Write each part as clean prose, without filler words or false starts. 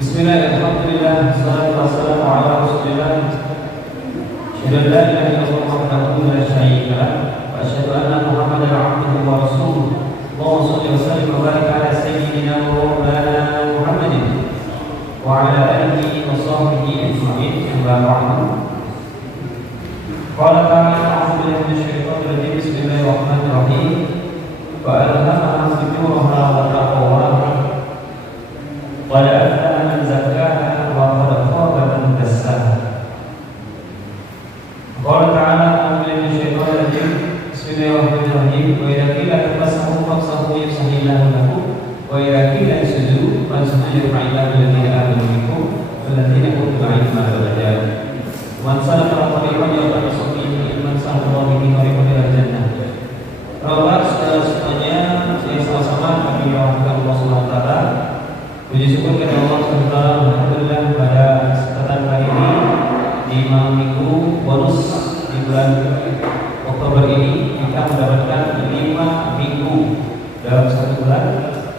Bismillahirrahmanirrahim. Wassalatu wassalamu ala Rasulillah. Asyhadu an la ilaha illallah wahdahu la syarika lah wa asyhadu anna Muhammadan abduhu wa rasuluh. Allahumma shalli wa sallim wa barik ala sayyidina wa maulana Muhammadin wa ala alihi wa sahbihi ajma'in. Amma ba'du. Qala ta'ala a'udzu billahi minasy syaithanir rajim. Bismillahirrahmanirrahim. Wa alhamaha fujuraha wa taqwaha. Qad aflaha man zakkaha wa qad khaba man dassaha. Qala ta'ala a'udzu billahi minasy syaithanir rajim. Bismillahirrahmanirrahim. Wa idza qila tafassahu fafsahu yafsahillahu lakum wa idza qila isjudu fasjudu lillahi alladzi amana minkum walladzi utul ilma darajat. Man salaka tariqan yatasuqi ilman sallallahu bihi tariqan jannah. Rawat semuanya yang sama-sama kami doakan Allah Subhanahu wa taala. Puji syukur kepada Allah Subhanahu wa taala. Alhamdulillah pada kesempatan kali ini di malam minggu bonus di bulan Oktober ini kita mendapatkan 5 minggu dalam satu bulan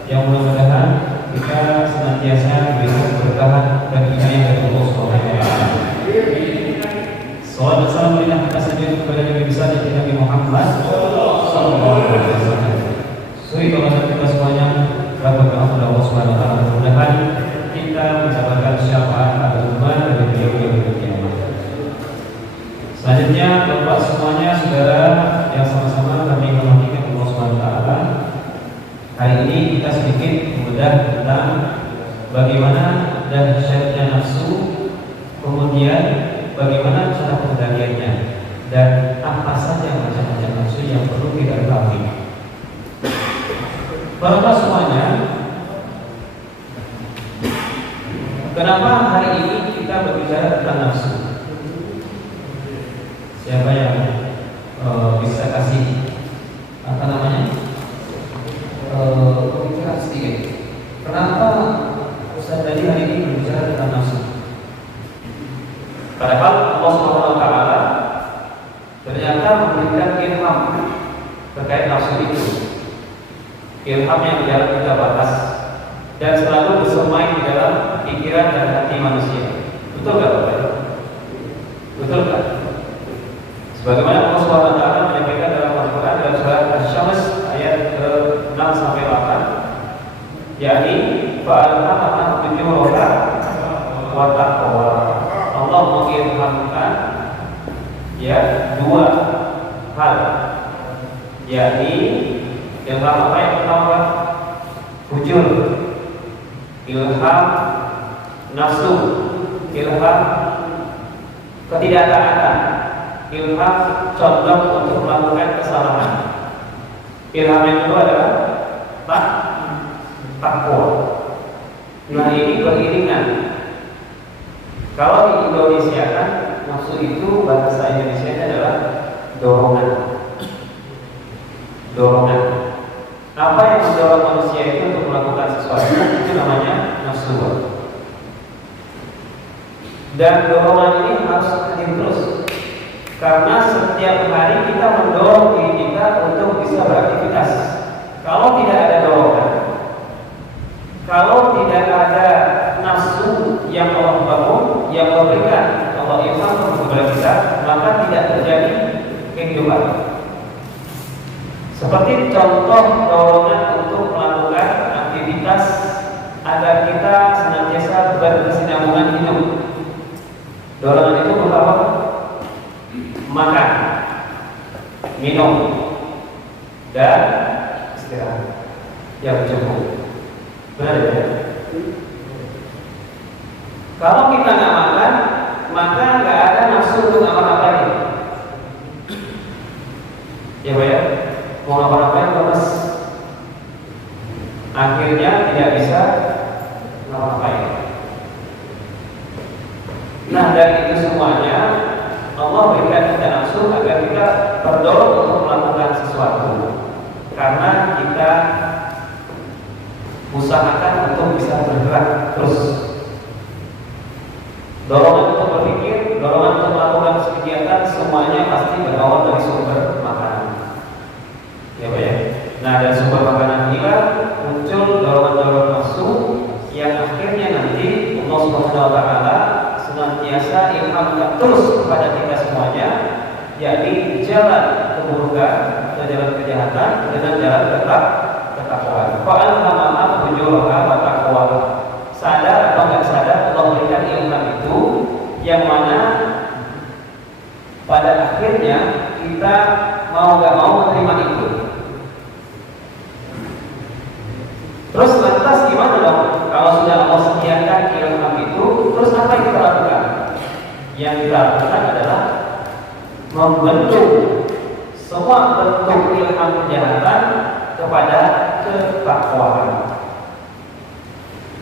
yang mudah-mudahan kita senantiasa diberikan keberkahan dan hidayah dari Allah Subhanahu wa taala. Salawat dan salam kita saja kepada Nabi besar Nabi Muhammad sallallahu alaihi wasallam. Suri kalau kita semuanya berdoa kepada Allah Subhanahu wa taala mudah-mudahan kita mendapatkan syafaat al-umma dari beliau yang kiamat. Selanjutnya Bapak semuanya saudara yang sama-sama kami hormati Allah Subhanahu wa taala. Hari ini kita sedikit membedah tentang bagaimana dahsyatnya nafsu, kemudian bagaimana cara pengendaliannya dan apa saja macam-macam nafsu yang perlu kita ketahui. Bapak semuanya, kenapa hari ini kita berbicara tentang nafsu? Siapa yang bisa kasih apa namanya pemikiran sedikit? Kenapa Ustaz tadi hari ini berbicara tentang nafsu? Padahal Allah Subhanahu wa taala ternyata memberikan ilham terkait nafsu itu. Ilham yang tidak kita batas dan selalu bersemai di dalam pikiran dan hati manusia. Betul nggak Bapak? Betul nggak? Sebagaimana Allah Subhanahu wa taala menyampaikan dalam Al-Qur'an dalam surat Asy-Syams ayat ke-6 sampai 8, yakni fa'alhamaha fujuraha wa taqwa. Allah mengilhamkan ya dua hal, yakni ilham apa yang pertama? Fujur, ilham nafsu, ilham ketidaktaatan, ilham condong untuk melakukan kesalahan. Ilham yang kedua adalah takwa. Nah ini beriringan. Kalau di Indonesia kan nafsu itu bahasa Indonesia adalah dorongan. Dorongan. Apa yang mendorong manusia itu untuk melakukan sesuatu itu namanya nafsu. Dan dorongan ini harus hadir terus. Karena setiap hari kita mendorong diri kita untuk bisa beraktivitas. Kalau tidak ada dorongan, kalau tidak ada nafsu yang Allah bangun, yang Allah berikan, Allah ilham kepada kita, maka tidak terjadi kehidupan. Seperti contoh dorongan untuk melakukan aktivitas agar kita senantiasa berkesinambungan hidup. Dorongan itu pertama makan, minum, dan istirahat yang cukup. Benar ya? Kalau kita nggak makan, maka nggak ada nafsu untuk ngapa-ngapain. Ya Pak ya? Mau ngapa-ngapain lemes. Akhirnya tidak bisa ngapa-ngapain. Nah dari itu semuanya Allah berikan kita nafsu agar kita terdorong untuk melakukan sesuatu. Karena kita usahakan untuk bisa bergerak terus. Dorongan untuk berpikir, dorongan untuk melakukan kegiatan, semuanya pasti berawal dari sumber makanan. Ya Pak ya? Nah dan sumber makanan hilang, muncul dorongan-dorongan nafsu yang akhirnya nanti terus kepada kita semuanya, yakni jalan keburukan atau jalan kejahatan dengan jalan ketakwaan. Fa'alhamaha fujuraha wa taqwaha. Sadar atau nggak sadar, Allah berikan ilham itu yang mana pada akhirnya kita mau nggak mau menerima itu. Terus lantas gimana dong? Kalau sudah Allah sediakan ilham itu, terus apa yang kita lakukan? Yang kita lakukan adalah membentuk semua bentuk ilham kejahatan kepada ketakwaan.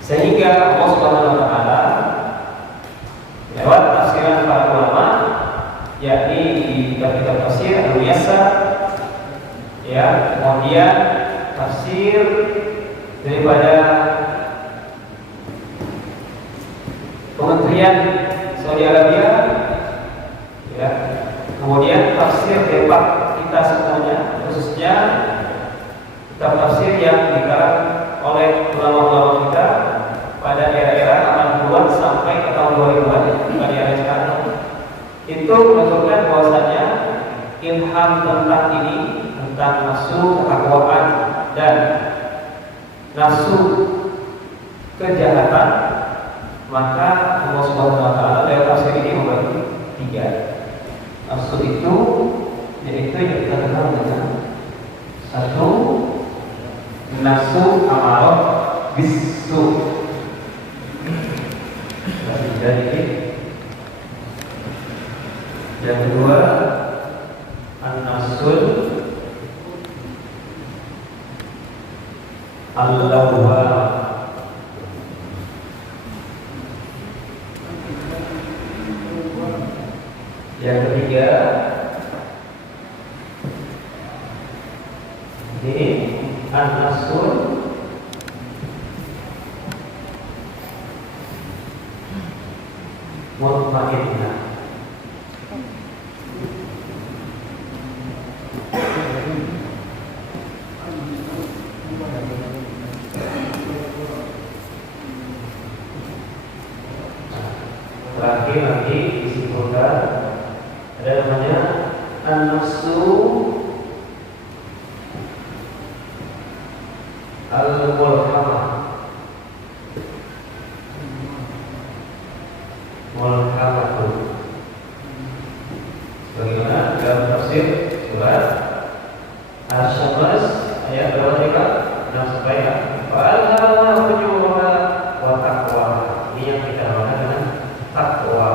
Sehingga Allah Subhanahu wa taala lewat tafsiran para ulama, yakni di kitab-kitab tafsir Al-Muyassar, ya, kemudian tafsir daripada Kementerian Saudi Arabia, ya, kemudian tafsir debat kita semuanya, khususnya kitab tafsir yang dikarang oleh ulama-ulama kita pada era-era 80-an sampai ke tahun 2000-an, bukan era sekarang, itu menunjukkan bahwasanya ilham tentang ini, tentang nafsu ketakwaan dan nafsu kejahatan, maka Allah Subhanahu wa taala dalam tafsir ini membagi 3. Nafsu itu yaitu yang kita kenal dengan 1, nafsu amarah bisu. Jadi yang kedua, an-nafsul al-lawwamah. Yang ketiga, ini an-nafsul mutmainnah. Terakhir nanti disimpulkan ada namanya an-nafsu al-mulhamah. Mulhamah bagaimana dalam tafsir surat Asy-Syams ayat 23 dan supaya fa'alhamaha fujuraha wa taqwaha. Ini yang kita maksud dengan takwa.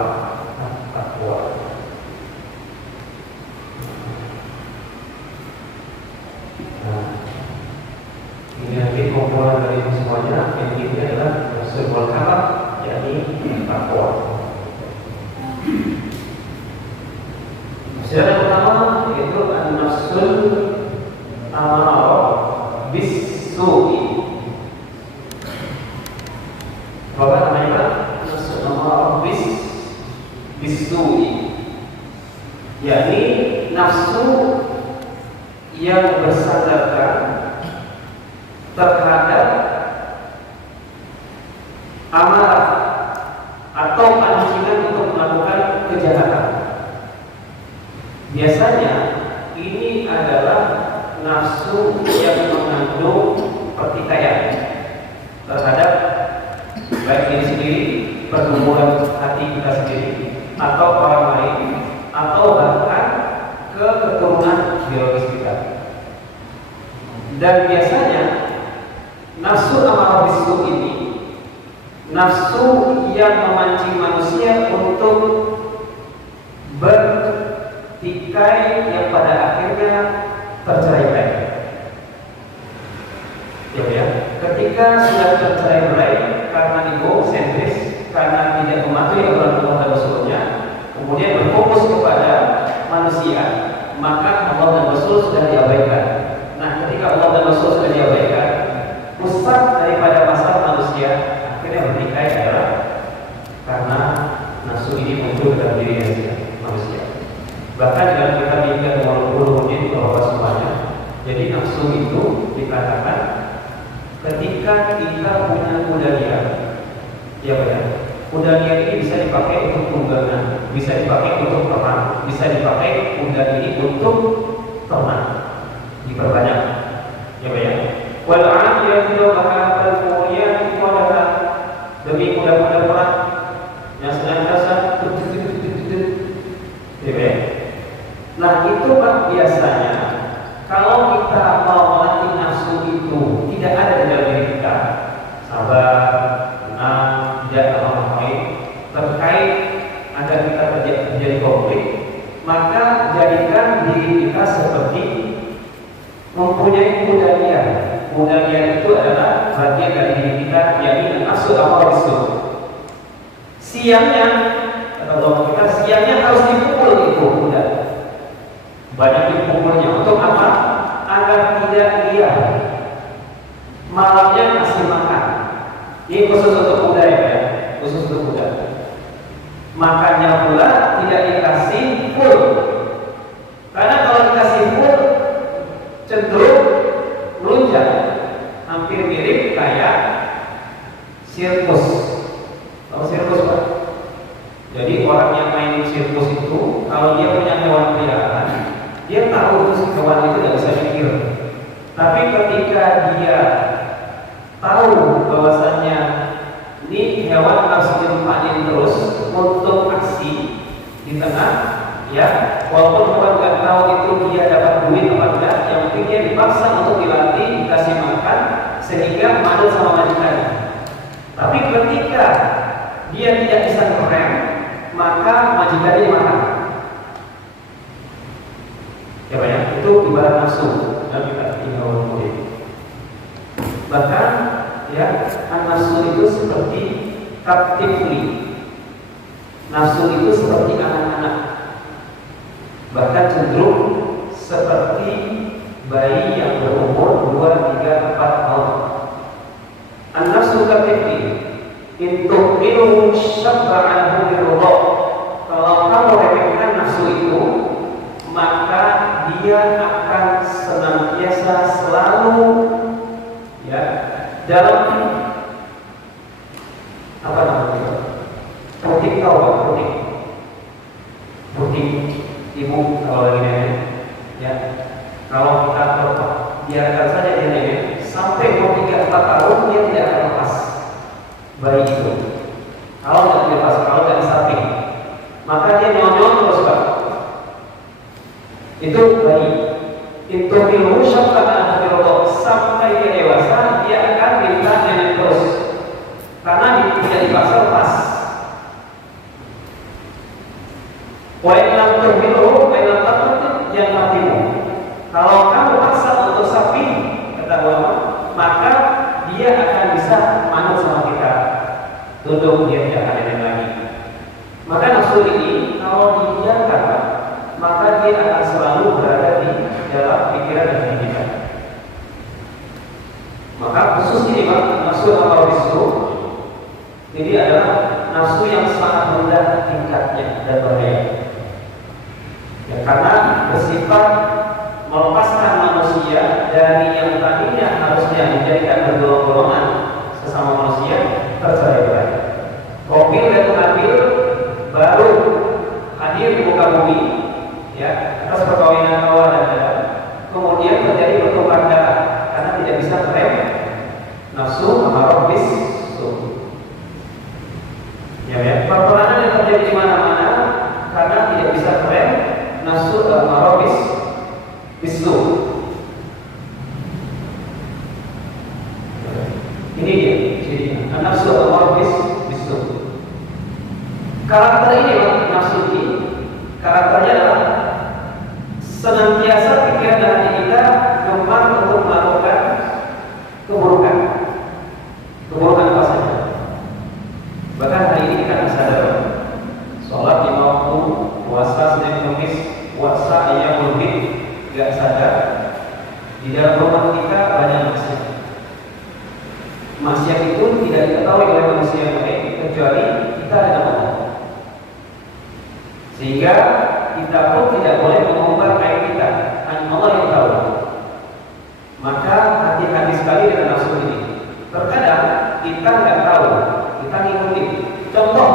Nah, ini nanti kumpulan dari semuanya. Yang ini adalah nafsul mulhamah, yakni takwa. Yang pertama yaitu an-nafsul amarah bis-su'i. Apa namanya? Nafsul amarah bis-su'i, yakni nafsu yang bersandarkan terhadap amarah atau anjuran untuk melakukan kejahatan. Biasanya ini adalah nafsu yang mengandung pertikaian terhadap baik diri sendiri, pertumbuhan hati kita sendiri, atau orang lain, atau bahkan ke keturunan biologis kita. Dan biasanya nafsu amarah bisu ini nafsu yang memancing manusia untuk bertikai yang pada akhirnya tercerai-berai. Ya, ketika sudah tercerai-berai karena egosentris, karena tidak mematuhi aturan Allah dan Rasulnya, kemudian berfokus kepada manusia, maka Allah dan Rasul sudah diabaikan. Nah, ketika Allah dan Rasul sudah diabaikan, pusat daripada masalah manusia akhirnya bertikai adalah karena nafsu ini muncul dalam diri manusia. Bahkan dalam kitab Ihya Ulumuddin bahwa semuanya, jadi nafsu itu dikatakan ketika kita punya budaya, ya benar, Kuda ini bisa dipakai untuk tunggangan, bisa dipakai untuk perang, bisa dipakai kuda ini untuk ternak. Diperbanyak, ya Pak ya. Wal a'yatu bahal quriyat qadaha, demi kuda-kuda perang yang senantiasa ya Pak ya. Nah itu Pak, biasanya kalau kita mau melatih nafsu itu tidak ada di dalam diri kita, sabar, tenang, tidak apa-apa terkait agar kita terjadi konflik, maka jadikan diri kita seperti mempunyai kuda liar. Kuda liar itu adalah bagian dari diri kita, yakni nafsu amarah. Siangnya, kata Allah kita, siangnya harus dipukul itu kuda. Banyak dipukulnya untuk apa? Agar tidak liar. Malamnya kasih makan. Ini khusus untuk kuda ya, khusus untuk kuda. Makannya pula tidak dikasih full, karena kalau dikasih full cenderung melunjak, hampir mirip kayak sirkus. Tahu sirkus Pak? Jadi orang yang main sirkus itu, kalau dia punya hewan peliharaan, dia tahu si hewan itu tidak bisa mikir. Tapi ketika dia tahu bahwasannya ini hewan harus dilemparin terus untuk aksi di tengah, ya, walaupun hewan nggak tahu itu dia dapat duit apa enggak, yang penting dia dipaksa untuk dilatih, dikasih makan sehingga manut sama majikannya. Tapi ketika dia tidak bisa ngerem, maka majikannya makan. Ya Pak ya, itu ibarat nafsu dan kita tinggal murid. Bahkan ya, nafsu itu seperti kaptifli. Nafsu itu seperti anak-anak, bahkan cenderung seperti bayi yang berumur 2, 3, 4 tahun. An-nafsu kaptifli, intuk minum syabba'an hudurullah. Kalau kamu remehkan nafsu itu, maka dia akan senantiasa selalu ya dalam apa namanya? Rutin tahu Pak, rutin ibu kalau lagi nenek, ya. Kalau kita lepas, biarkan saja dia nenek sampai umur 3-4 tahun dia tidak akan lepas bayi itu. Kalau tidak dilepas, kalau tidak disamping, maka dia nyonyot terus Pak. Itu bayi. Itu ilmu syafaqah sampai dia dewasa, dia akan minta nenek terus, karena tidak dipaksa lepas. Wa in lam tuhmilu wa in lam taqut yang matimu. Kalau kamu paksa untuk sapi, kata ulama, maka dia akan bisa manut sama kita, tunduk, dia tidak ada yang lagi. Maka nafsu ini kalau dibiarkan, maka dia akan selalu berada di dalam pikiran dan hati kita. Maka khusus ini Pak, nafsu al-hawa ini adalah nafsu yang sangat rendah tingkatnya dan bahaya. Ya, karena bersifat melepaskan manusia dari yang tadinya harusnya dijadikan bergolong-golongan sesama manusia tercerai-berai. Qabil dan Habil baru hadir di muka bumi, ya, atas perkawinan Hawa dan Adam. Kemudian terjadi pertumpahan darah karena tidak bisa merem nafsu amarah bisu. Ya, perperangan yang terjadi di mana-mana karena tidak bisa merem nafsu amarah bisu. Ini dia, jadi nafsu amarah bisu. Karakter ini, nafsu ini, karakternya adalah senantiasa pikiran dan hati kita gemar untuk melakukan keburukan. Keburukan apa saja. Bahkan hari ini kita bisa sadar, sholat 5 waktu, puasa Senin Kamis, puasa Ayyamul Bid, gak sadar di dalam rumah kita banyak maksiat. Maksiat itu tidak diketahui oleh manusia yang lain kecuali kita ada Allah. Sehingga kita pun tidak boleh mengumbar aib kita, hanya Allah yang tahu. Maka hati-hati sekali dengan nafsu ini. Terkadang kita nggak tahu, kita ngikutin. Contoh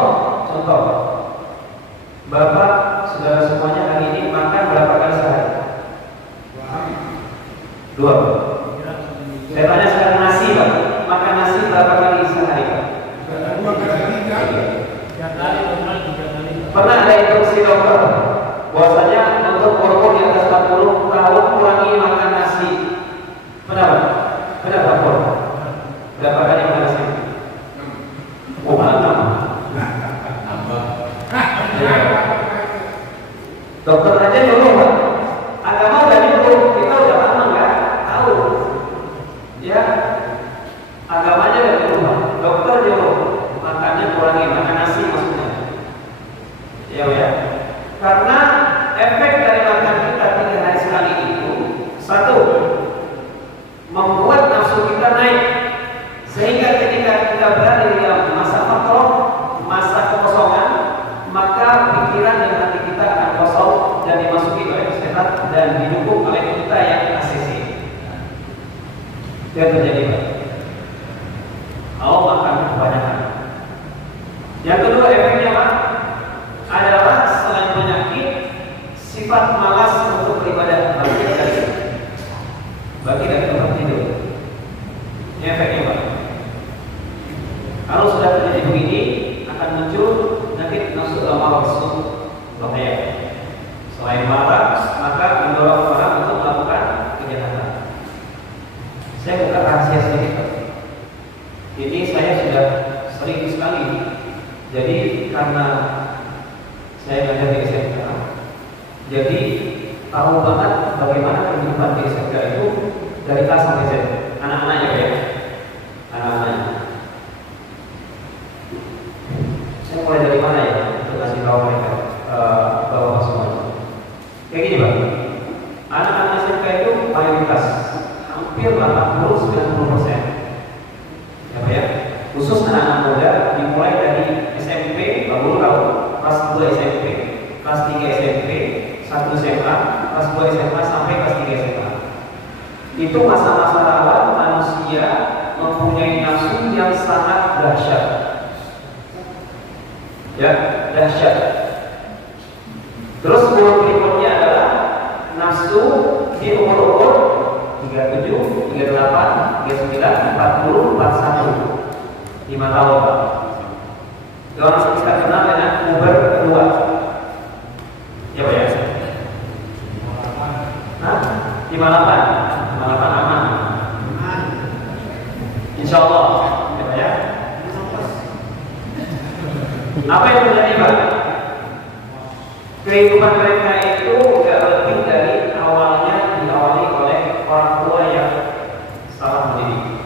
aja dulu Pak. Agama udah nyuruh, kita udah lama nggak tahu. Ya, agamanya udah nyuruh Pak. Dokter nyuruh, makannya kurangi, makan nasi maksudnya. Ya. Karena efek dari makan kita 3 hari sekali itu, satu, membuat nafsu kita naik, sehingga ketika kita berada di dalam masa fatrah, masa kekosongan, maka pikiran dan hati kita akan kosong dan dimasuki oleh setan dan didukung oleh kita yang ACC. Itu yang terjadi Pak. Kalau makan kebanyakan. Yang kedua efeknya Pak adalah selain penyakit, sifat malas untuk beribadah bagi dari tempat tidur. Ini efeknya Pak. Kalau sudah terjadi begini, akan muncul penyakit nafsu amarah bahaya. Selain marah, maka mendorong orang untuk melakukan kejahatan. Saya buka rahasia sedikit Pak. Ini saya sudah sering sekali. Jadi karena saya belajar di SMK, jadi tahu banget bagaimana kehidupan di SMK itu dari A sampai Z. Anak-anaknya ya, anak-anaknya. Saya mulai dari mana ya untuk kasih tahu mereka bahwa semuanya. Kayak gini Pak, anak-anak SMK itu mayoritas hampir 80-90%. Ya, khusus anak-anak muda dimulai dari SMP, baru tahu kelas 2 SMP, kelas 3 SMP, 1 SMA, kelas 2 SMA sampai kelas 3 SMA. Itu masa-masa awal manusia mempunyai nafsu yang sangat dahsyat. Ya, dahsyat. Terus berikutnya adalah nafsu di umur-umur 37, 38, 39, 40, 41. 5 tahun Pak. Itu orang kita kenal dengan puber kedua. Ya Pak ya? 58 aman. Insya Allah. Ya Pak ya? Apa yang terjadi Pak? Kehidupan mereka itu gak lebih dari awalnya diawali oleh orang tua yang salah mendidik.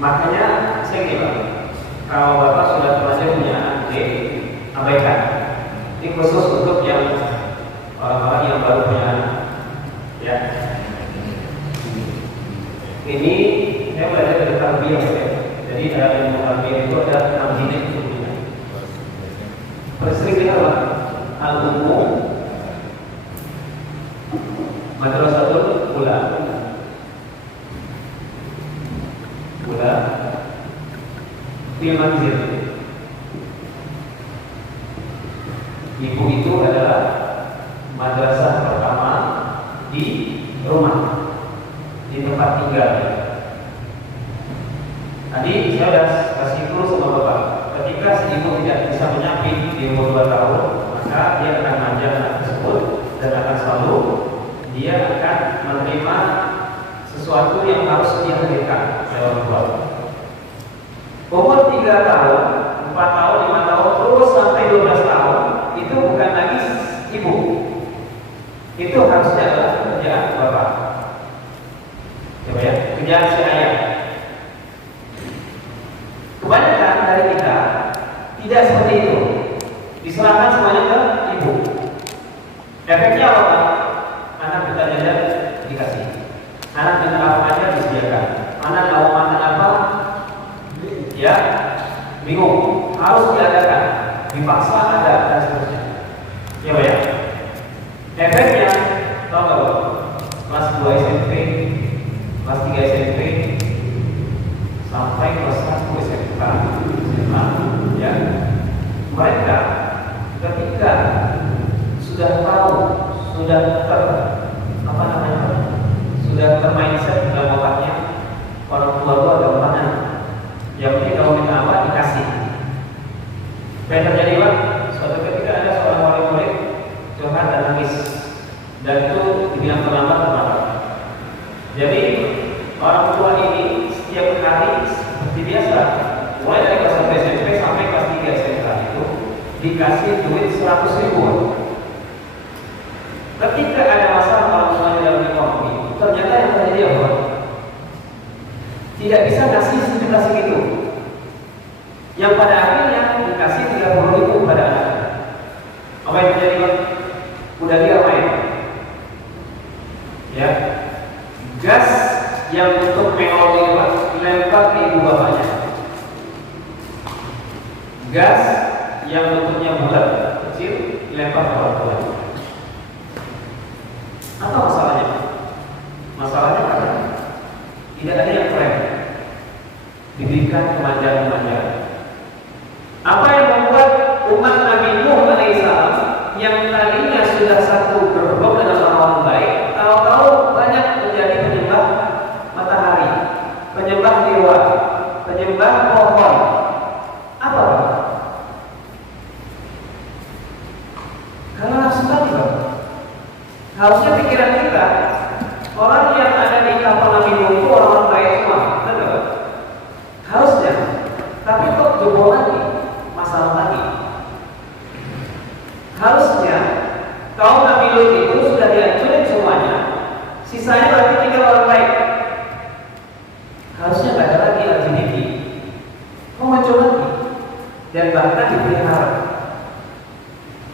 Makanya saya kira kalau Bapak sudah belajar punya anak abaikan. Ini khusus untuk yang orang-orang yang baru punya anak. Ya. Ini saya belajar dari tarbiyah ya. Jadi dalam ilmu tarbiyah itu ada 6 jenis sebetulnya. Sering kita Pak, al-umum, madrasatul ula, fil manzil. Ibu itu adalah madrasah pertama di rumah, di tempat tinggal. Tadi saya sudah kasih clue sama Bapak. Ketika si ibu tidak bisa menyapin di umur 2 tahun, maka dia akan manja anak tersebut dan akan selalu dia akan menerima sesuatu yang harus dihadirkan oleh orang tua. Umur 3 tahun, 4 tahun, 5 tahun, terus sampai 12 tahun, itu bukan lagi ibu. Itu harusnya adalah kerjaan Bapak. Coba ya, kerjaan si ayah. Kebanyakan dari kita tidak seperti itu. Diserahkan semuanya ke ibu. Efeknya apa Pak? Anak kita jajan dikasih. Anak minta apa aja disediakan. Anak mau makan apa? Ya, bingung. Harus diadakan. Dipaksa ada dan seterusnya. Ya Pak ya. Efeknya, tahu nggak Pak? Kelas 2 SMP, kelas 3 SMP, sampai kelas 1 SMA, ya. Mereka ketika sudah tahu, sudah termindset dalam otaknya, orang tua itu ada mana, yang penting kalau minta apa dikasih. Apa yang terjadi Pak? Suatu ketika ada seorang wali murid curhat dan nangis, dan itu dibilang terlambat. Jadi orang tua ini setiap hari seperti biasa, mulai dari kelas 1 SMP sampai kelas 3 SMA itu dikasih duit 100.000. Ketika ada masalah orang tuanya dalam ekonomi, ternyata yang terjadi apa? Tidak bisa ngasih sejuta segitu. Yang pada akhirnya dikasih 30.000 pada anak. Apa yang terjadi, Pak? Udah dia main. Ya, gas yang untuk mengolah Pak dilempar ke ibu bapaknya. Gas yang bentuknya bulat kecil dilempar ke orang tua. Apa masalahnya? Masalahnya karena tidak ada yang keren, diberikan kemanjaan-kemanjaan. Apa yang membuat umat Nabi Nuh alaihissalam yang tadinya sudah satu gerbong dengan orang baik, tahu-tahu banyak menjadi penyembah matahari, penyembah dewa, penyembah pohon. Apa? Karena nafsu tadi, Pak. Harusnya pikiran kita, orang yang ada di kapal Nabi Nuh itu orang baik semua, betul? Harusnya. Tapi kok jebol lagi? Masalah lagi. Harusnya kaum Nabi Lut itu sudah dihancurin semuanya, sisanya berarti 3 orang baik. Harusnya nggak ada lagi LGBT. Kok muncul lagi? Dan bahkan dipelihara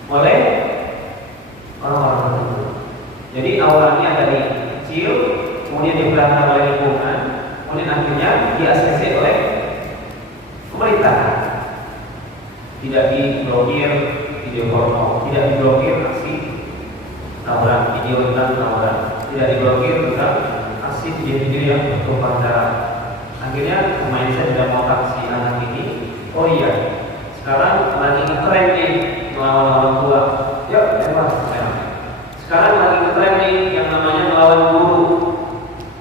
oleh orang-orang tertentu. Jadi awalnya dari kecil, kemudian dipelihara oleh lingkungan, kemudian akhirnya diasesi oleh pemerintah. Tidak diblokir video porno, tidak diblokir aksi tawuran, video tentang tawuran, tidak diblokir tentang aksi video-video yang bertumpah darah. Akhirnya pemain saya sudah mau taksi anak ini. Oh iya, sekarang lagi ngetren nih melawan orang tua. Yuk, tembak. Sekarang lagi ngetren nih yang namanya melawan guru.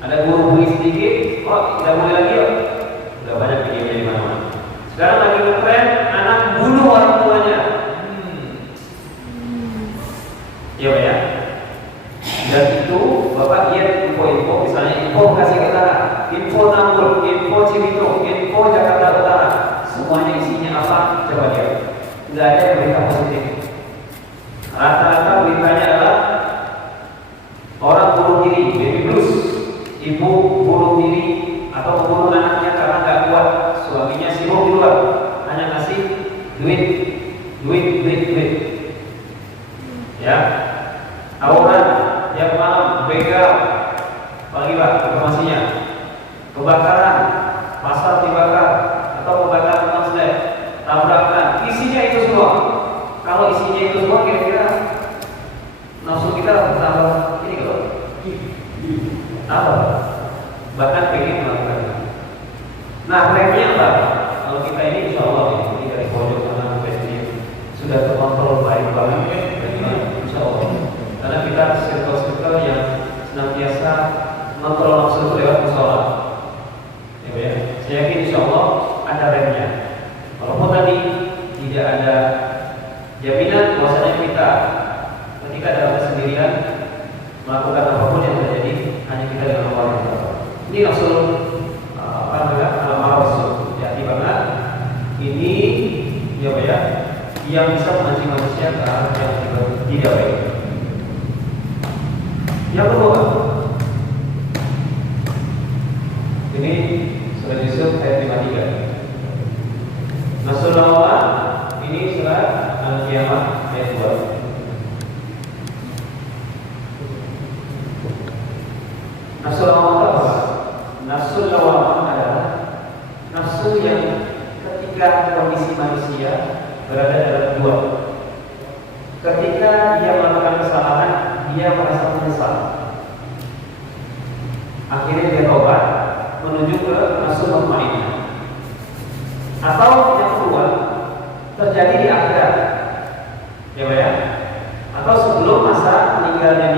Ada guru beli sedikit, oh tidak boleh lagi yuk. Sudah banyak videonya di mana-mana. Sekarang lagi ngetren anak bunuh orang tuanya. Ya Pak ya. Dan itu Bapak lihat info-info, misalnya info Bekasi Utara, info Tambun, info Cibitung, info Jakarta Utara, semuanya isinya apa? Coba lihat. Tidak ada berita positif. Rata-rata beritanya adalah orang bunuh diri, baby blues, ibu bunuh diri atau membunuh anaknya karena nggak kuat, suaminya sibuk di luar, hanya ngasih duit. Ya, tawuran tiap malam, begal, apalagi Pak informasinya, kebakaran, pasar dibakar atau kebakaran konslet, tabrakan, isinya itu semua. Kalau isinya itu semua, kira-kira nafsu kita bertambah ini kalau apa? Bahkan pengen melakukan. Nah, remnya apa? Kalau kita ini insya Allah ini dari pojok kanan sampai sini sudah terkontrol baik banget, insya Allah. Karena kita circle-circle yang senantiasa mengontrol nafsu itu lewat musola. Ya, saya yakin insya Allah ada remnya. Walaupun tadi tidak ada jaminan bahwasanya kita ketika dalam kesendirian melakukan apapun yang terjadi hanya kita dengan Allah yang tahu. Ini nafsu apa namanya al-marassul, jadi banget. Ini ya Pak ya, yang bisa memancing manusia ke arah yang tidak baik. Yang kedua, ini surat Yusuf ayat 53. Nafsul lawamah ini surat Al-Qiyamah ayat 2. Nafsul lawamah apa? Nafsul lawamah adalah nafsu yang ketika kondisi manusia berada dalam dua. Ketika dia melakukan kesalahan, dia merasa menyesal. Akhirnya dia tobat menuju ke nafsu mutmainnah. Atau yang kedua terjadi di akhirat, ya. Atau sebelum masa meninggalnya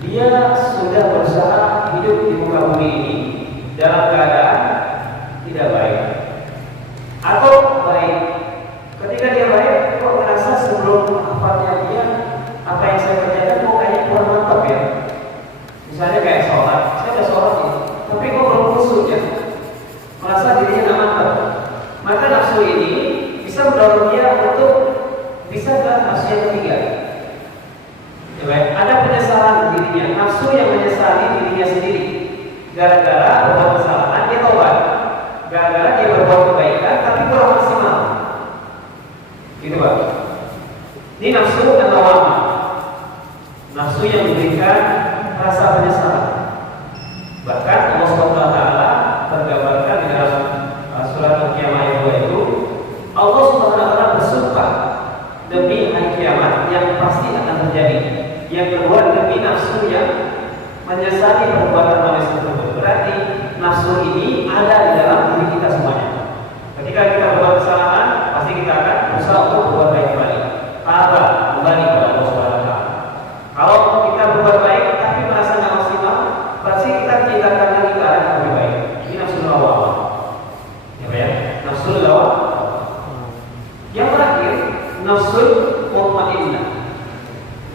dia sudah berusaha hidup di muka bumi ini dalam keadaan tidak baik atau baik. Ketika dia baik, kok merasa sebelum wafatnya dia apa yang saya kerjakan kok kayaknya kurang mantap ya. Misalnya kayak sholat, saya udah sholat ini, tapi kok belum khusyuk ya, merasa dirinya nggak mantap. Maka nafsu ini bisa mendorong dia untuk bisa ke nafsu yang ketiga. Ya baik. Gara-gara berbuat kesalahan dia tobat, gara-gara dia berbuat kebaikan tapi kurang maksimal. Gitu Pak. Ini nafsu dan lawama. Nafsu yang memberikan rasa penyesalan. Bahkan Allah SWT tergambarkan di dalam surat Al-Qiyamah ayat 2 itu, Allah SWT bersumpah demi hari kiamat yang pasti akan terjadi. Yang kedua demi nafsu yang menyesali perbuatan manusia tersebut. Berarti nafsu ini ada di dalam diri kita semuanya. Ketika kita berbuat kesalahan, pasti kita akan berusaha untuk berbuat baik kembali. Taubat kembali kepada Allah SWT. Kalau kita berbuat baik tapi merasa nggak maksimal, pasti kita tindakan lagi ke arah yang lebih baik. Ini nafsu lawamah. Ya, nafsu lawamah. Yang terakhir, nafsu mutmainnah.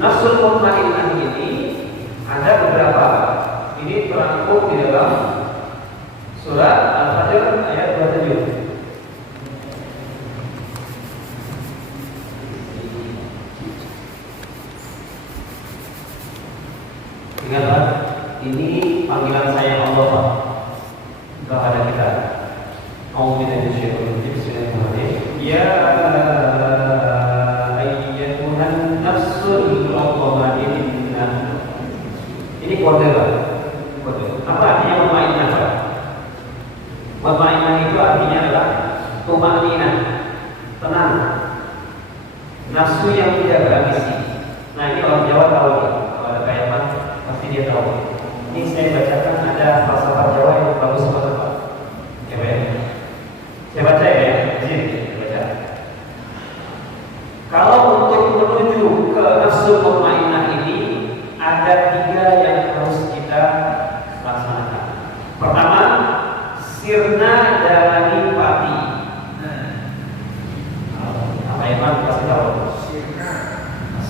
Nafsu mutmainnah ini ada beberapa. Ini terangkum di dalam surat Al-Fajr ayat 27. Ingatlah, ini panggilan sayang Allah Pak kepada kita. A'udzubillahi minasyaitonir rajim. Bismillahirrahmanirrahim. Ya ayyatuhan nafsul mutmainnah. Ini kode Pak. Kode. Apa artinya mutmainnah Pak? Mutmainnah itu artinya adalah tumanina, tenang, nafsu yang tidak berambisi. Nah ini orang Jawa tahu nih. Kalau ada kayak Pak, pasti dia tahu. Ini saya bacakan ada falsafah Jawa yang bagus banget Pak. Ya Pak. Saya baca ya. Sini baca. Kalau untuk menuju ke nafsu mutmainnah ini ada 3 yang harus kita laksanakan. Pertama, sirna dalani pati. Apa yang Pak kasih tahu?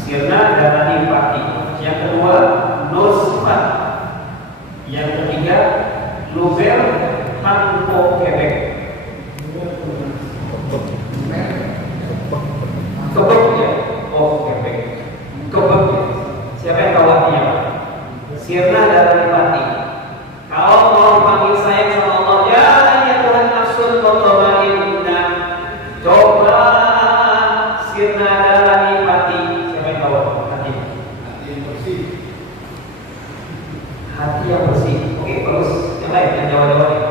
Sirna dalani pati. Yang kedua, nusfat. Yang ketiga, luber tanpo kebek. Kebek ya? Oh kebek. Kebek ya? Siapa yang tahu artinya Pak? Sirna dalani pati. Kalau mau dipanggil sayang sama Allah, ya ayyatuhan nafsul mutmainnah, coba sirna dalani pati. Siapa yang tahu hati? Hati yang bersih. Hati yang bersih. Oke, bagus. Yang lain, yang Jawa-Jawa nih.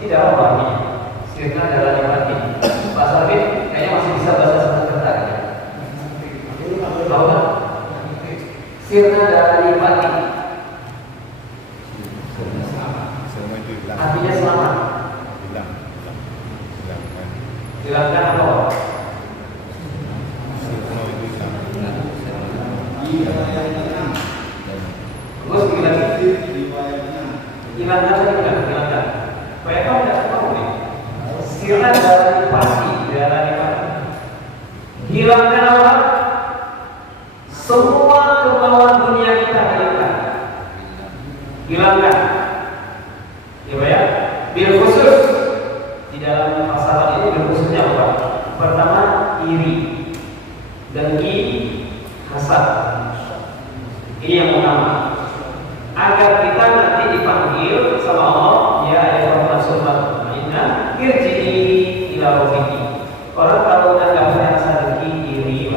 Tidak apa artinya. Sirna dalani pati. Pak Sarvin kayaknya masih bisa bahasa Sanskerta ya. Tahu nggak? Sirna dalani pati. Artinya selamat. Hilangkan apa? Terus lagi. Hilangkan lagi kan? Hilangkan. Supaya kamu tidak tahu nih. Sirna dalani pati, dalani pati. Hilangkan apa? Semua kemauan dunia kita hilangkan. Hilangkan. Ya Pak ya. Bil khusus di dalam masalah ini bil khususnya apa? Pertama, iri, dengki, hasad. Ini yang pertama. Agar kita nanti dipanggil sama Allah, ya ayyuhan nafsul mutmainnah, irji'i ila rabbiki. Orang kalau udah nggak punya rasa dengki, iri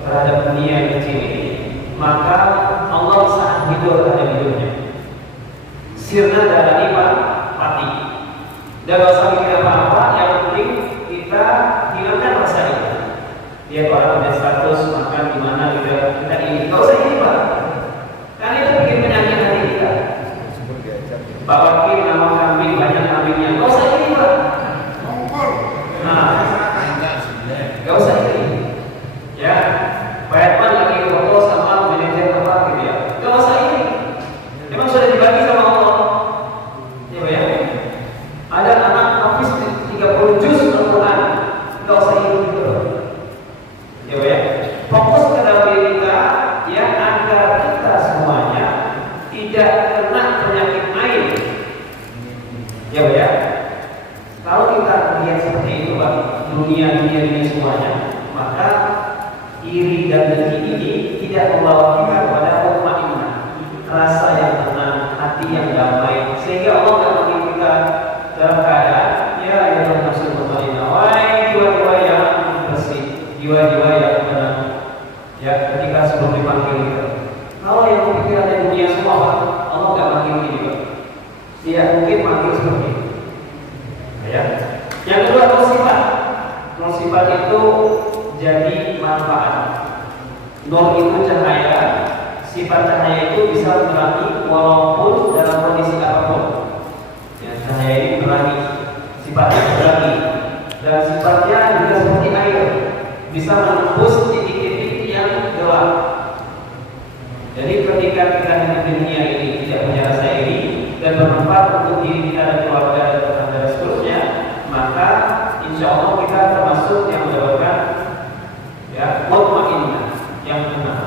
terhadap dunia yang kecil ini, maka Allah bisa hidup terhadap hidupnya. Sirna dalani pati. Dan gak usah mikir apa-apa, yang penting kita hilangkan rasa itu. Dia orang punya status makan di mana kita ini. Gak usah ini Pak. Karena itu bikin penyakit hati kita. Pak Wakil nama kambing banyak kambingnya. Gak usah ini Pak. Nah, gak usah ini. Ya, Pak Edman lagi foto sama manajer apa gitu ya. Gak usah ini. Memang sudah dibagi sama Allah. Ya Pak ya. Ada anak hafiz 30 juz Al-Quran. Gak usah ini gitu. Ya Pak ya. Fokus ke dalam diri kita ya, agar kita semuanya tidak kena penyakit lain. Ya Pak ya. Kalau kita lihat seperti itu Pak, dunia ini semuanya, maka iri dan dengki ini tidak membawa kita kepada mutmainnah, rasa yang tenang, hati yang damai, sehingga Allah memanggil kita. Kalau yang pikirannya dunia semua, Pak, Allah nggak manggil kita, Pak. Dia mungkin manggil seperti itu. Ya. Yang kedua, nol sifat. Nol sifat itu jadi manfaat. Nol itu cahaya. Sifat cahaya itu bisa menerangi walaupun dalam kondisi apapun. Ya, cahaya ini menerangi, sifatnya menerangi, dan sifatnya juga seperti air, bisa menembus titik-titik yang gelap. Jadi ketika kita hidup di dunia ini tidak punya rasa iri dan bermanfaat untuk diri kita dan keluarga dan tetangga dan seterusnya, maka insya Allah kita termasuk yang mendapatkan ya mutmainnah, yang tenang.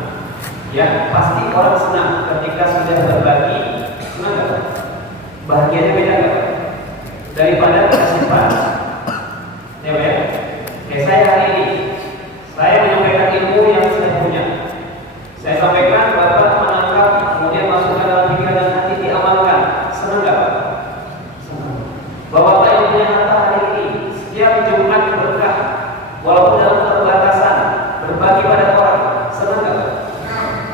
Ya pasti orang senang ketika sudah berbagi, senang gak? Bahagianya beda gak? Daripada bersimpan. Ya, ya. Kayak saya hari ini, saya menyampaikan ilmu yang saya punya. Saya sampaikan, Bapak menangkap, kemudian masukkan dalam pikiran dan hati, diamalkan. Senang gak? Senang. Bapak yang punya harta hari ini, setiap Jumat berkah, walaupun dalam keterbatasan, berbagi pada orang. Senang gak?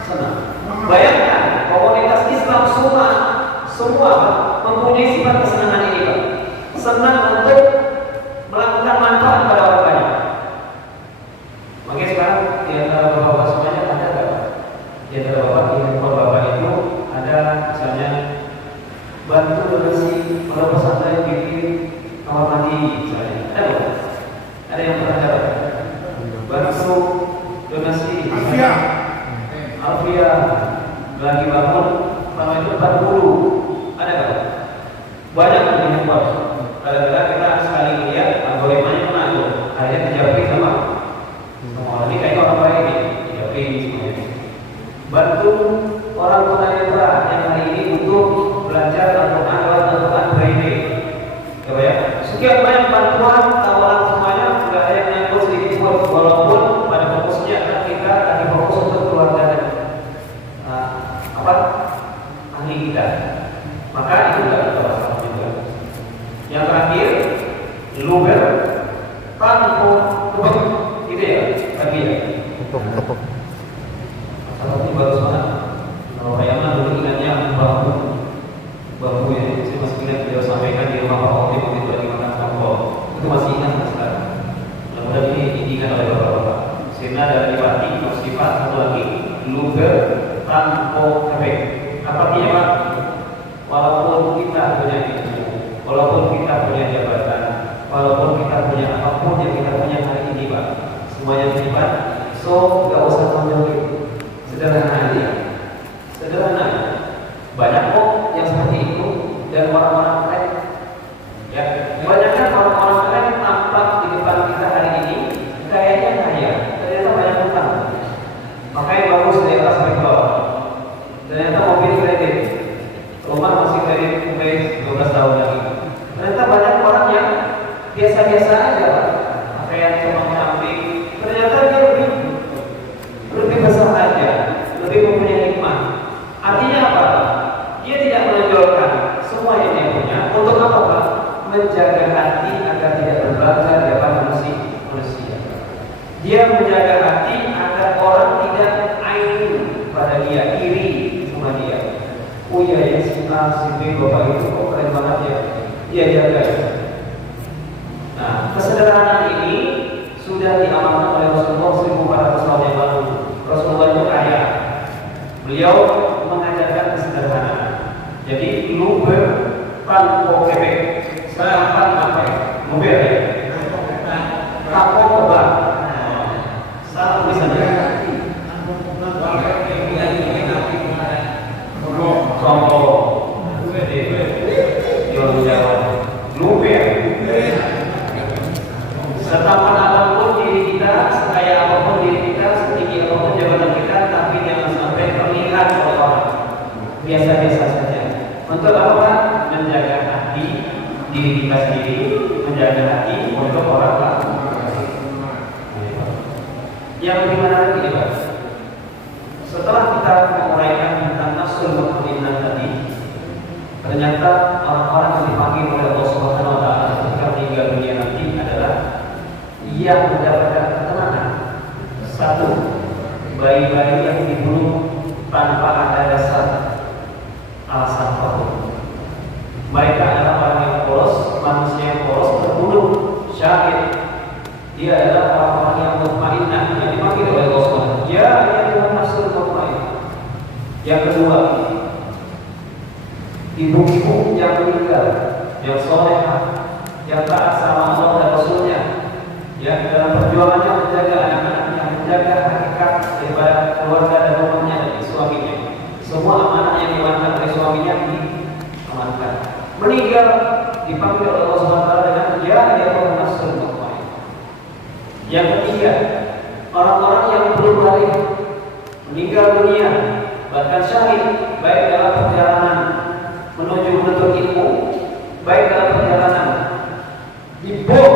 Senang. Bayangkan komunitas Islam semua mempunyai sifat kesenangan ini, Pak. Senang untuk melakukan manfaat pada orang banyak. Makanya sekarang di antara bapak-bapak semuanya ada nggak? Di antara bapak, di handphone bapak itu ada misalnya bantu donasi pada pesantren bikin kamar mandi misalnya. Ada nggak? Ada yang pernah dapat? Bantu donasi. Alfia lagi bangun selama itu 40. Ada nggak? Banyak yang handphone. Kadang-kadang kita sekali lihat algoritmanya mana tuh, akhirnya dijawabin sama orang ini kayak orang lain ini dijawabin semuanya. Bantu orang tunanetra yang hari ini butuh belajar Al-Quran lewat Al-Quran Braille. Coba ya, sekian banyak bantuan tawaran semuanya, nggak ada yang nyangkut sedikit pun, walaupun pada fokusnya kan kita lagi fokus untuk keluarga dan ahli kita. Maka itu nggak ada masalah juga. Yang terakhir, luber tanpa tebak, gitu ya, lagi ya. Tepuk. Masalah ini bagus banget. Kalau bayangkan dulu ingatnya bambu ya. Saya masih ingat beliau sampaikan di rumah Pak Oki waktu itu lagi makan sambal. Itu masih ingat sekarang. Mudah-mudahan ini diingat oleh bapak-bapak. Sena dari Pati, sifat satu lagi, luber tanpa tebak. Apa artinya, Pak? Walaupun kita punya ilmu, walaupun kita punya jabatan, walaupun kita punya apapun yang kita punya hari ini, Pak, semuanya sifat. So, gak usah tonjolin. Sederhana aja. Sederhana. Banyak kok yang seperti itu dan orang-orang keren. Ya, kebanyakan orang-orang keren tampak di depan kita hari ini kayaknya kaya, ternyata banyak hutang. Makanya bagus dari atas sampai bawah. Ternyata mobil kredit, rumah masih kredit sampai 12 tahun lagi. Ternyata banyak orang yang biasa-biasa aja, Pak. Pakaian cuma cantik, ternyata dia lebih besar aja, lebih mempunyai hikmah. Artinya apa? Dia tidak menonjolkan semua yang dia punya. Untuk apa, Pak? Menjaga hati agar tidak berbangga di hadapan manusia. Dia menjaga hati agar orang tidak ain pada dia, iri sama dia. Oh iya ya, si A, si B, bapak itu kok keren banget ya. Dia jaga ya. Nah, kesederhanaan ini sudah diamalkan oleh Rasulullah 1400 tahun yang lalu. Rasulullah itu kaya. Beliau mengajarkan kesederhanaan. Jadi luber tanpa kebek, serapan apa ya? Mobil ya? Tanpa kebak. Salah tulisannya. Contoh, Jual Jawa, luber. Setapan apapun diri kita, sekaya apapun diri kita, setinggi apapun jabatan kita, tapi jangan sampai terlihat oleh orang. Biasa-biasa saja. Untuk apa? Menjaga hati diri kita sendiri, menjaga hati untuk orang lain. Yang dimana lagi, Pak? Setelah kita menguraikan tentang nafsul mutmainnah tadi, ternyata orang-orang yang dipanggil oleh Allah Subhanahu wa taala ketika meninggal dunia nanti adalah yang mendapatkan ketenangan. Satu, bayi-bayi yang dibunuh tanpa ada dasar alasan apapun. Mereka adalah orang yang polos, manusia yang polos, terbunuh, syahid. Dia adalah orang-orang yang mutmainnah, yang dipanggil oleh Allah SWT. Ya Tuhan nafsul mutmainnah. Yang kedua, ibu-ibu yang meninggal, yang solehah, yang taat sama Allah dan Rasulnya, yang dalam perjuangannya menjaga anak-anaknya, menjaga hakikat daripada keluarga dan rumahnya dari suaminya. Semua amanah yang diamankan oleh suaminya diamankan. Meninggal dipanggil oleh Allah SWT dengan ya Tuhan nafsul mutmainnah. Yang ketiga, orang-orang yang belum balik, meninggal dunia, bahkan syahid, baik dalam perjalanan menuju menuntut ilmu, baik dalam perjalanan di bom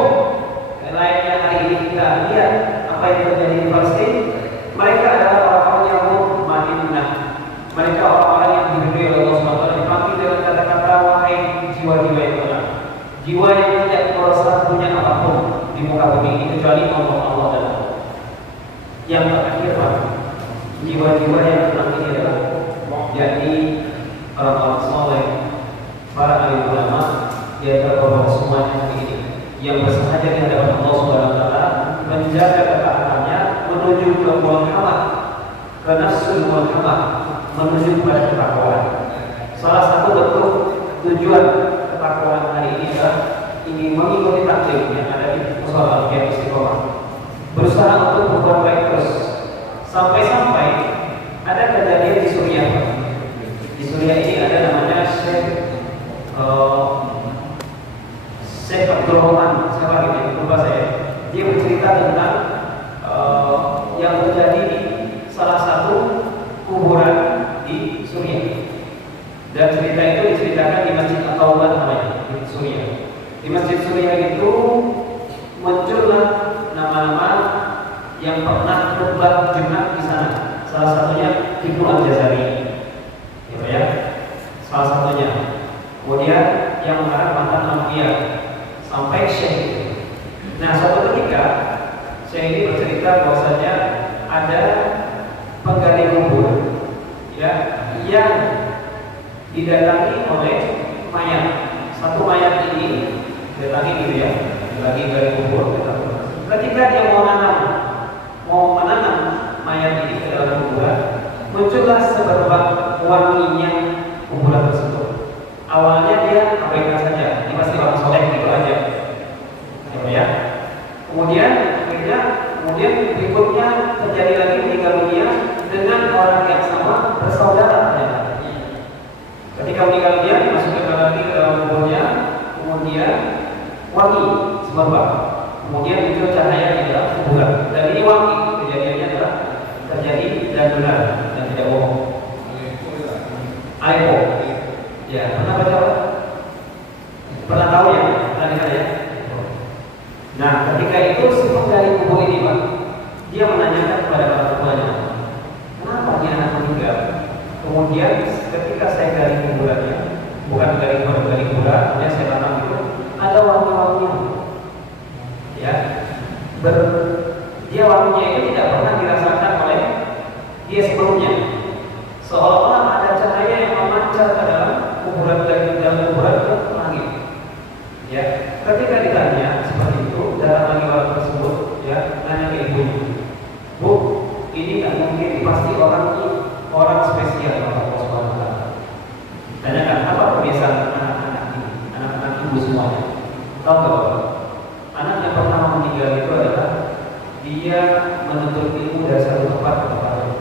lainnya. Hari ini kita lihat apa yang terjadi di Palestina. Mereka adalah orang-orang yang mutmainnah. Mereka orang-orang yang diberi oleh Allah SWT, dipanggil dengan kata-kata wahai jiwa-jiwa yang tenang, jiwa yang tidak merasa punya apapun di muka bumi ini kecuali Allah dan Allah. Yang terakhir, jiwa-jiwa yang tenang ini adalah yakni orang-orang soleh, para alim ulama, yaitu bahwa semuanya ini yang bersengaja di hadapan Allah Subhanahu wa taala menjaga ketaatannya menuju ke muhammad, ke nafsul muhammad, menuju kepada ketakwaan. Salah satu bentuk tujuan ketakwaan hari ini adalah ingin mengikuti taklim yang ada di musola Al-Qiyam Istiqomah, berusaha untuk berbuat baik terus sampai-sampai ada kejadian di Suriah. Di Suriah ini ada namanya Syekh Abdul Rahman, siapa gitu, lupa saya. Dia bercerita tentang yang terjadi di salah satu kuburan di Suriah. Dan cerita itu diceritakan di Masjid At-Taubah namanya di Suriah. Di Masjid Suriah itu muncullah nama-nama yang pernah khutbah Jumat di sana. Salah satunya Ibnu Al-Jazari, gitu ya. Salah satunya. Kemudian yang mengarang mantan Ambiyah sampai Syekh. Nah, suatu ketika Syekh ini bercerita bahwasanya ada penggali kubur, ya, yang didatangi oleh mayat. Satu mayat ini didatangi gitu ya, lagi gali kubur. Ketika dia mau menanam mayat ini ke dalam kuburan, muncullah seberapa wanginya kuburan tersebut. Awalnya dia abaikan saja, ini pasti orang soleh gitu aja, ya. Kemudian berikutnya terjadi lagi meninggal dunia dengan orang yang sama, bersaudara ternyata. Ketika meninggal dunia dimasukkan lagi ke dalam kuburnya, kemudian wangi semerbak, kemudian muncul cahaya di dalam kuburan, dan ini wangi. Kejadiannya adalah terjadi dan benar dan tidak bohong. Aipo. Ya, pernah baca? Pernah tahu ya? Pernah ya? Nah, ketika itu si penggali kubur ini, Pak, dia menanyakan kepada orang tuanya, kenapa dia anak meninggal? Kemudian ketika saya gali kuburannya, bukan gali kuburan, kemudian saya tanam itu, ada wangi-wanginya. Ya, dia wanginya itu tidak pernah dirasakan oleh dia sebelumnya. Seolah-olah ada cahaya yang memancar ke dalam kuburan ke langit. Ya, ketika ditanya seperti itu, dalam wangi-wangi tersebut, ya, nanya ke ibu, Bu, ini nggak mungkin pasti orang spesial Allah Subhanahu wa taala. Tanyakan apa kebiasaan anak-anak ini, anak-anak ibu semuanya. Tahu nggak Bapak? Anak yang pertama meninggal itu adalah dia menuntut ilmu dari satu tempat ke tempat lain.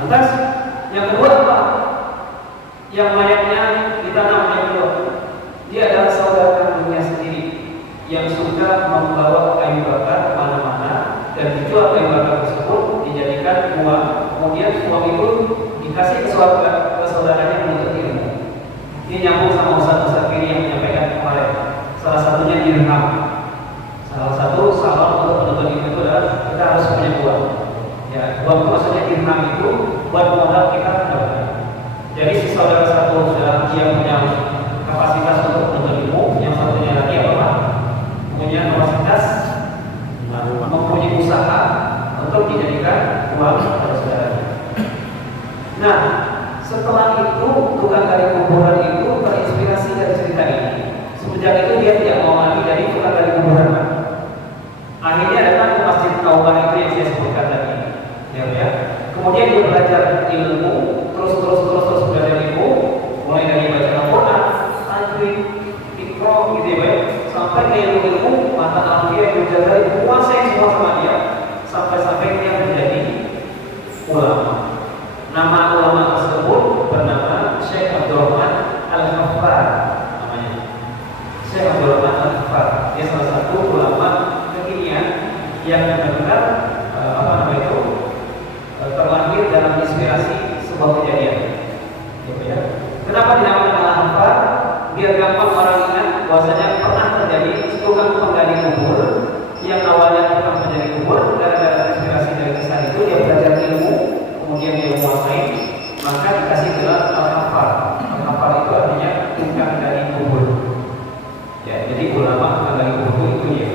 Lantas, yang kedua apa? Yang mayatnya ditanam yang kedua, dia adalah saudara kandungnya sendiri yang suka membawa kayu bakar kemana-mana dan dijual kayu bakar tersebut dijadikan uang. Kemudian uang itu dikasih ke saudaranya menuntut ilmu. Ini nyambung sama Ustaz Firi yang menyampaikan kemarin. Salah satunya dirham. Salah satu salon untuk menuntut ilmu itu adalah kita harus punya uang. Ya, uang itu maksudnya dirham itu buat modal kita mendapatkan. Jadi si saudara satu sudah dia punya kapasitas untuk menuntut ilmu, yang satunya lagi apa? Punya kapasitas mempunyai usaha untuk dijadikan Nah, setelah itu tukang gali kuburan itu terinspirasi dari cerita ini. Semenjak itu dia tidak mau lagi dari tukang gali kuburan. Akhirnya datang ke Masjid Taubah itu yang saya sebutkan tadi. Ya. Kemudian dia belajar ilmu, terus belajar ilmu, mulai dari baca Al-Quran, tajwid, Iqra, gitu ya, sampai ke ilmu mata alfiah yang menjaga kuasai semua sama dia, sampai dia menjadi ulama. Nama ulama tersebut bernama Syekh Abdurrahman Al-Ghaffar namanya. Syekh Abdurrahman Al-Ghaffar. Dia salah satu ulama kekinian yang benar-benar terlahir dalam inspirasi sebuah kejadian. Ya. Kenapa dinamakan Al-Ghaffar? Biar gampang orang ingat bahwasanya pernah terjadi tukang penggali kubur yang awalnya tukang penggali kubur, gara-gara inspirasi dari kisah itu dia belajar ilmu, kemudian dia menguasai, maka dikasih gelar Al-Ghaffar. Al-Ghaffar itu artinya tukang gali kubur. Ya, jadi ulama tukang gali kubur itu ya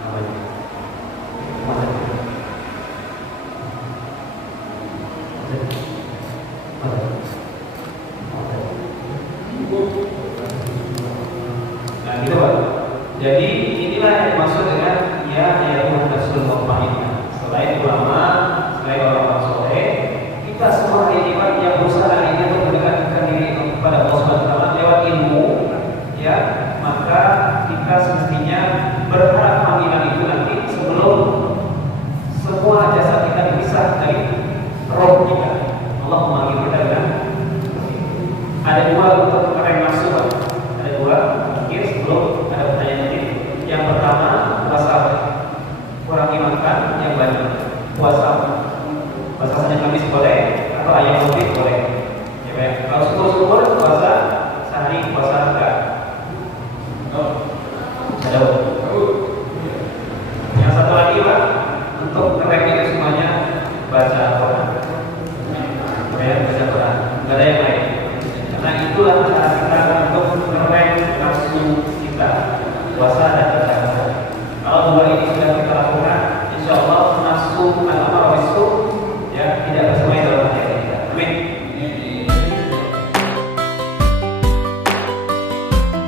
namanya. Nah, gitu Pak. Jadi inilah yang dimaksud dengan yaitu nasul mutmainnah. Selain ulama, selain orang-orang soleh, kita semua hari ini Pak yang berusaha ini untuk mendekatkan diri kepada Allah Subhanahu wa taala lewat ilmu, ya, maka kita semestinya berharap panggilan itu nanti sebelum semua jasa kita dipisah dari roh kita. Allah memanggil kita dengan ada dua untuk mengerai nafsu. Ada dua mungkin sebelum ada pertanyaan ini. Yang pertama puasa, kurangi makan yang banyak. Puasa Senin Kamis boleh atau ayam lebih boleh. Ya, kalau syukur puasa sehari, puasa enggak. Ada. Yang satu lagi Pak, untuk ngerem itu semuanya baca Al-Quran. Ya, baca Quran. Enggak ada yang lain. Karena itulah cara